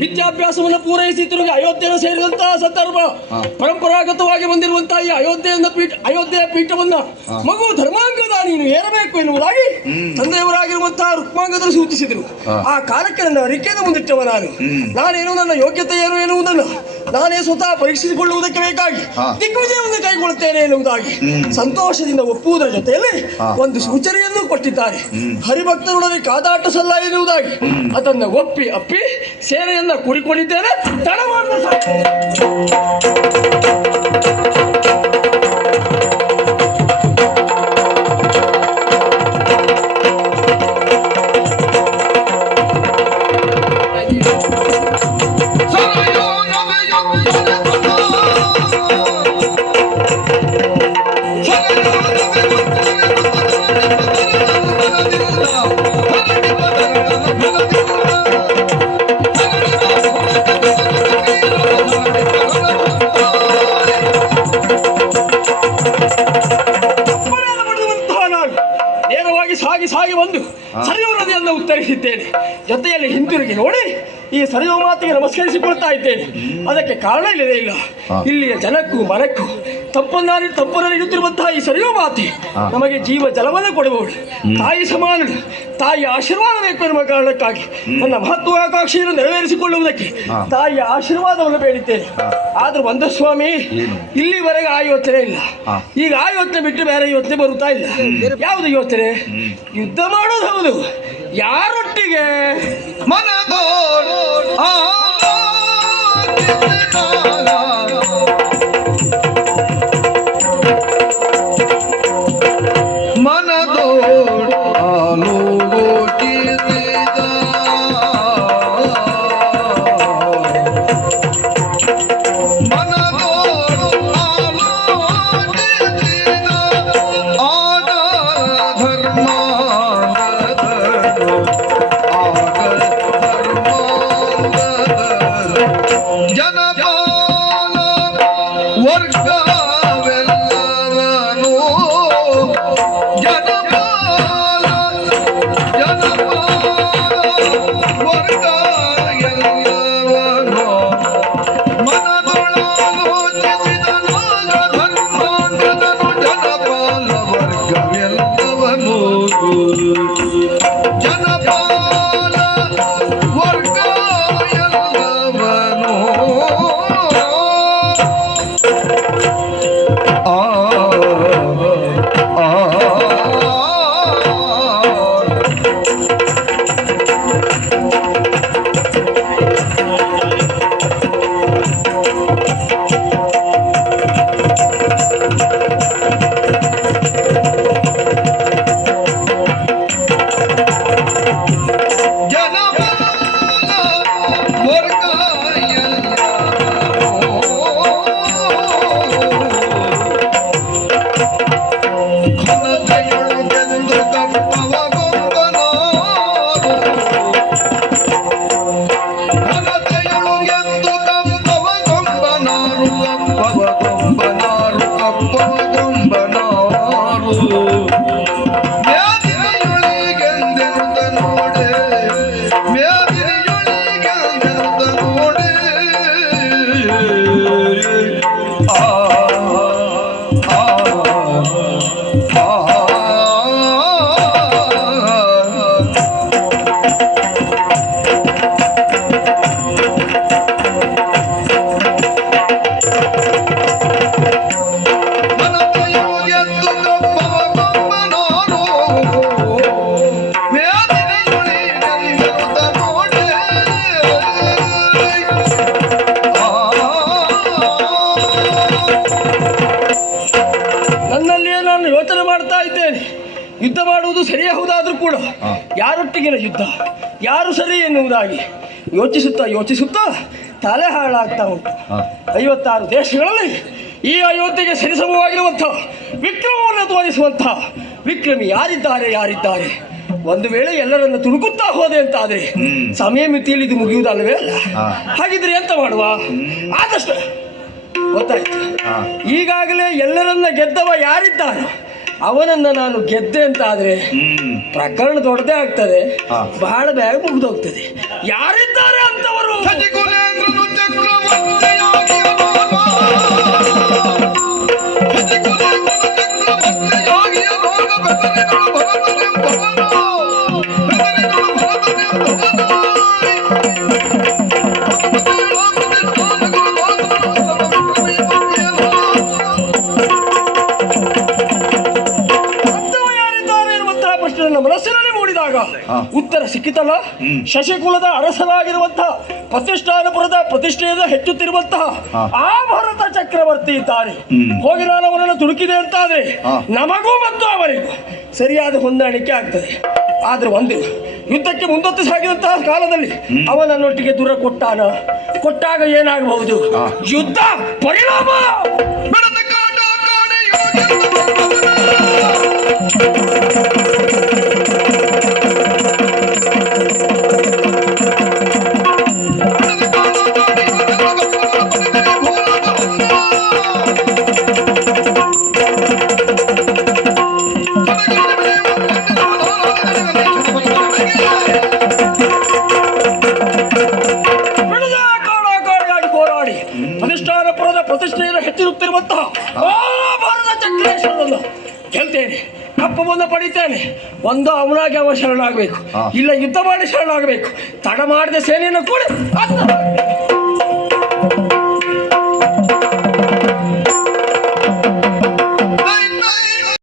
ವಿದ್ಯಾಭ್ಯಾಸವನ್ನು ಪೂರೈಸಿ ತಿರುಗಿ ಅಯೋಧ್ಯೆಯನ್ನು ಸೇರಿದಂತಹ ಸಂದರ್ಭ ಪರಂಪರಾಗತವಾಗಿ ಬಂದಿರುವಂತಹ ಈ ಅಯೋಧ್ಯೆಯ ಪೀಠವನ್ನ ಮಗು ಧರ್ಮಾಂಗದ ನೀನು ಏರಬೇಕು ಎನ್ನುವುದಾಗಿ ತಂದೆಯವರಾಗಿರುವಂತಹ ರುಕ್ಮಾಂಗದರು ಸೂಚಿಸಿದರು. ಆ ಕಾಲಕ್ಕೆ ನನ್ನ ಅರಿಕೆಯನ್ನು ಮುಂದಿಟ್ಟವ ನಾನೇನು ನನ್ನ ಯೋಗ್ಯತೆ ಏನು ಎನ್ನುವುದನ್ನು ನಾನೇ ಸ್ವತಃ ಪರೀಕ್ಷಿಸಿಕೊಳ್ಳುವುದಕ್ಕೆ ಬೇಕಾಗಿ ದಿಗ್ವಿಜಯವನ್ನು ಕೈಗೊಳ್ಳುತ್ತೇನೆ ಎನ್ನುವುದಾಗಿ ಸಂತೋಷದಿಂದ ಒಪ್ಪುವುದರ ಜೊತೆಯಲ್ಲಿ ಒಂದು ಸೂಚನೆಯನ್ನು ಕೊಟ್ಟಿದ್ದಾರೆ. ಹರಿಭಕ್ತರೊಡನೆ ಕಾದಾಟ ಸಲ್ಲ ಎನ್ನುವುದಾಗಿ ಅದನ್ನು ಒಪ್ಪಿ ಅಪ್ಪಿ ಸೇನೆಯನ್ನ ಕೂಡಿಕೊಂಡಿದ್ದೇನೆ. ತಡ ಮಾಡಿದ ಸಾಗಿ ಬಂದು ಸರಿಯು ನದಿಯನ್ನು ಉತ್ತರಿಸಿದ್ದೇನೆ. ಜೊತೆಯಲ್ಲಿ ಹಿಂತಿರುಗಿ ನೋಡಿ ಈ ಸರಿಯು ಮಾತಿಗೆ ನಮಸ್ಕರಿಸಿಕೊಳ್ತಾ ಇದ್ದೇನೆ. ಅದಕ್ಕೆ ಕಾರಣ ಇಲ್ಲದೇ ಇಲ್ಲ. ಇಲ್ಲಿಯ ಜನಕ್ಕೂ ಮನಕ್ಕೂ ತಪ್ಪನ್ನು ನೀಡುತ್ತಿರುವಂತಹ ಈ ಸರಿಯು ಮಾತೆ ನಮಗೆ ಜೀವ ಜಲವನ್ನು ಕೊಡುವವಳು, ತಾಯಿ ಸಮಾನ, ತಾಯಿಯ ಆಶೀರ್ವಾದ ಬೇಕು ಎನ್ನುವ ಕಾರಣಕ್ಕಾಗಿ ನನ್ನ ಮಹತ್ವಾಕಾಂಕ್ಷೆಯನ್ನು ನೆರವೇರಿಸಿಕೊಳ್ಳುವುದಕ್ಕೆ ತಾಯಿಯ ಆಶೀರ್ವಾದವನ್ನು ಬೇಡಿದ್ದೇನೆ. ಆದ್ರೂ ಒಂದು ಸ್ವಾಮಿ, ಇಲ್ಲಿವರೆಗೆ ಆ ಯೋಚನೆ ಇಲ್ಲ. ಈಗ ಆ ಯೋಚನೆ ಬಿಟ್ಟು ಬೇರೆ ಯೋಚನೆ ಬರುತ್ತಾ ಇಲ್ಲ. ಯಾವುದು ಯೋಚನೆ? ಯುದ್ಧ ಮಾಡೋದು ಹೌದು. ಯಾರೊಟ್ಟಿಗೆ? ಮನದೋಡು ಯುದ್ಧ ಮಾಡುವುದು ಸರಿಯೇ ಹೌದಾದ್ರೂ ಕೂಡ ಯಾರೊಟ್ಟಿಗಿನ ಯುದ್ಧ, ಯಾರು ಸರಿ ಎನ್ನುವುದಾಗಿ ಯೋಚಿಸುತ್ತಾ ತಲೆ ಹಾಳಾಗ್ತಾ ಉಂಟು. 56 ದೇಶಗಳಲ್ಲಿ ಈ ಅಯೋಧ್ಯೆಗೆ ಸರಿಸಮವಾಗಿರುವಂಥ ವಿಕ್ರಮವನ್ನು ತೋರಿಸುವಂಥ ವಿಕ್ರಮಿ ಯಾರಿದ್ದಾರೆ ಒಂದು ವೇಳೆ ಎಲ್ಲರನ್ನು ತುಡುಕುತ್ತಾ ಹೋದೆ ಅಂತಾದ್ರೆ ಸಮಯ ಮಿತಿಯಲ್ಲಿ ಇದು ಮುಗಿಯುವುದಲ್ಲವೇ ಅಲ್ಲ. ಹಾಗಿದ್ರೆ ಎಂತ ಮಾಡುವ? ಆದಷ್ಟು ಗೊತ್ತಾಯ್ತು. ಈಗಾಗಲೇ ಎಲ್ಲರನ್ನ ಗೆದ್ದವ ಯಾರಿದ್ದಾನೆ ಅವನನ್ನ ನಾನು ಗೆದ್ದೆ ಅಂತ ಆದ್ರೆ ಪ್ರಕರಣ ದೊಡ್ಡದೇ ಆಗ್ತದೆ, ಬಹಳ ಬೇಗ ಮುಗಿದೋಗ್ತದೆ. ಯಾರಿದ್ದಾರೆ ಅಂತವರು ಮನಸ್ಸಿನಲ್ಲಿ ಮೂಡಿದಾಗ ಉತ್ತರ ಸಿಕ್ಕಿತಲ್ಲ. ಶಶಿಕುಲದ ಅರಸನಾಗಿರುವಂತಹ ಪ್ರತಿಷ್ಠಾನಪುರದ ಪ್ರತಿಷ್ಠೆಯಿಂದ ಹೆಚ್ಚುತ್ತಿರುವಂತಹ ಆ ಭರತ ಚಕ್ರವರ್ತಿ ಇದ್ದಾರೆ. ಹೋಗಿ ನಾನು ಅವರನ್ನು ತುಡುಕಿದೆ ಅಂತಾದ್ರೆ ನಮಗೂ ಮತ್ತು ಅವರಿಗೂ ಸರಿಯಾದ ಹೊಂದಾಣಿಕೆ ಆಗ್ತದೆ. ಆದ್ರೆ ಒಂದು ಯುದ್ಧಕ್ಕೆ ಮುಂದೊತ್ತು ಸಾಗಿದಂತಹ ಕಾಲದಲ್ಲಿ ಅವನನ್ನೊಟ್ಟಿಗೆ ದೂರ ಕೊಟ್ಟಾಗ ಏನಾಗಬಹುದು? ಯುದ್ಧ ಪರಿಣಾಮ. ಪ್ರತಿಷ್ಠೆಯನ್ನು ಹೆಚ್ಚಿರುತ್ತಿರುವಂತಹ ಭಾರತ ಚಕ್ರೇಶ್ವರನ್ನು ಗೆಲ್ತೇನೆ, ಕಪ್ಪವನ್ನು ಪಡಿತೇನೆ. ಒಂದು ಅವನಾಗಿ ಅವ ಶರಣಾಗಬೇಕು, ಇಲ್ಲ ಯುದ್ಧ ಮಾಡಿ ಶರಣಾಗಬೇಕು. ತಡ ಮಾಡಿದ ಸೇನೆಯನ್ನು ಕೂಡ